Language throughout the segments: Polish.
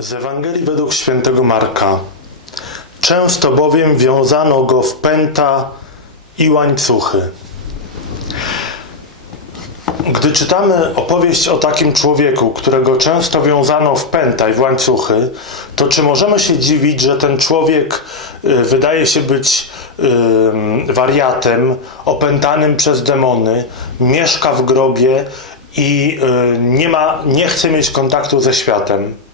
Z Ewangelii według świętego Marka. Często bowiem wiązano go w pęta i łańcuchy. Gdy czytamy opowieść o takim człowieku, którego często wiązano w pęta i w łańcuchy, to czy możemy się dziwić, że ten człowiek y, wydaje się być y, wariatem, opętanym przez demony, mieszka w grobie i y, nie, ma, nie chce mieć kontaktu ze światem?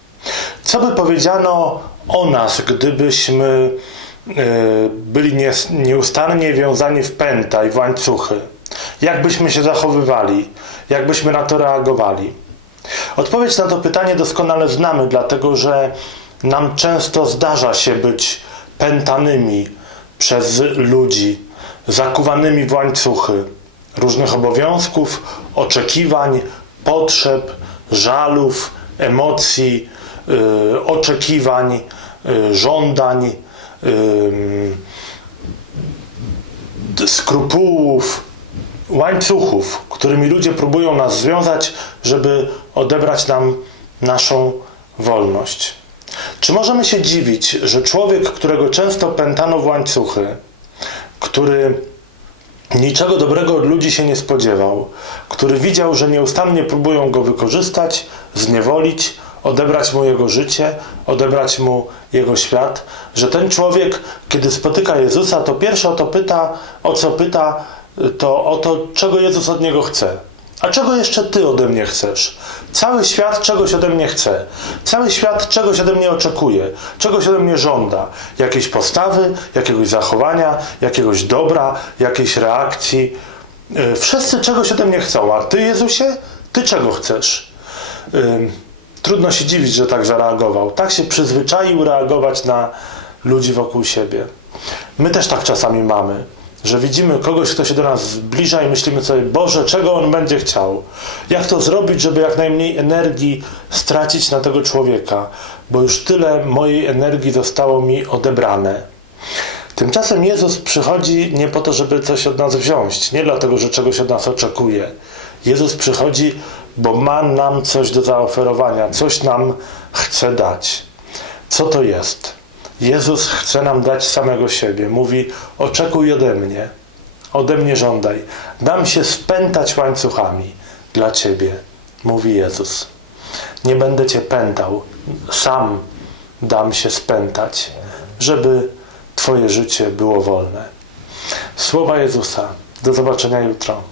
Co by powiedziano o nas, gdybyśmy y, byli nie, nieustannie wiązani w pęta i w łańcuchy? Jak byśmy się zachowywali? Jak byśmy na to reagowali? Odpowiedź na to pytanie doskonale znamy, dlatego że nam często zdarza się być pętanymi przez ludzi, zakuwanymi w łańcuchy różnych obowiązków, oczekiwań, potrzeb, żalów, emocji, oczekiwań, y, żądań, y, skrupułów, łańcuchów, którymi ludzie próbują nas związać, żeby odebrać nam naszą wolność. Czy możemy się dziwić, że człowiek, którego często pętano w łańcuchy, który niczego dobrego od ludzi się nie spodziewał, który widział, że nieustannie próbują go wykorzystać, zniewolić, odebrać mu jego życie, odebrać mu jego świat, że ten człowiek, kiedy spotyka Jezusa, to pierwsze o to pyta, o co pyta, to o to, czego Jezus od niego chce. A czego jeszcze ty ode mnie chcesz? Cały świat czegoś ode mnie chce. Cały świat czegoś ode mnie oczekuje, czegoś ode mnie żąda. Jakiejś postawy, jakiegoś zachowania, jakiegoś dobra, jakiejś reakcji. Yy, Wszyscy czegoś ode mnie chcą, a ty, Jezusie, ty czego chcesz? Trudno się dziwić, że tak zareagował. Tak się przyzwyczaił reagować na ludzi wokół siebie. My też tak czasami mamy, że widzimy kogoś, kto się do nas zbliża i myślimy sobie, Boże, czego on będzie chciał? Jak to zrobić, żeby jak najmniej energii stracić na tego człowieka? Bo już tyle mojej energii zostało mi odebrane. Tymczasem Jezus przychodzi nie po to, żeby coś od nas wziąć, nie dlatego, że czegoś od nas oczekuje. Jezus przychodzi, bo ma nam coś do zaoferowania, coś nam chce dać. Co to jest? Jezus chce nam dać samego siebie. Mówi: Oczekuj ode mnie, ode mnie żądaj. Dam się spętać łańcuchami dla ciebie, mówi Jezus. Nie będę cię pętał, sam dam się spętać, żeby Twoje życie było wolne. Słowa Jezusa. Do zobaczenia jutro.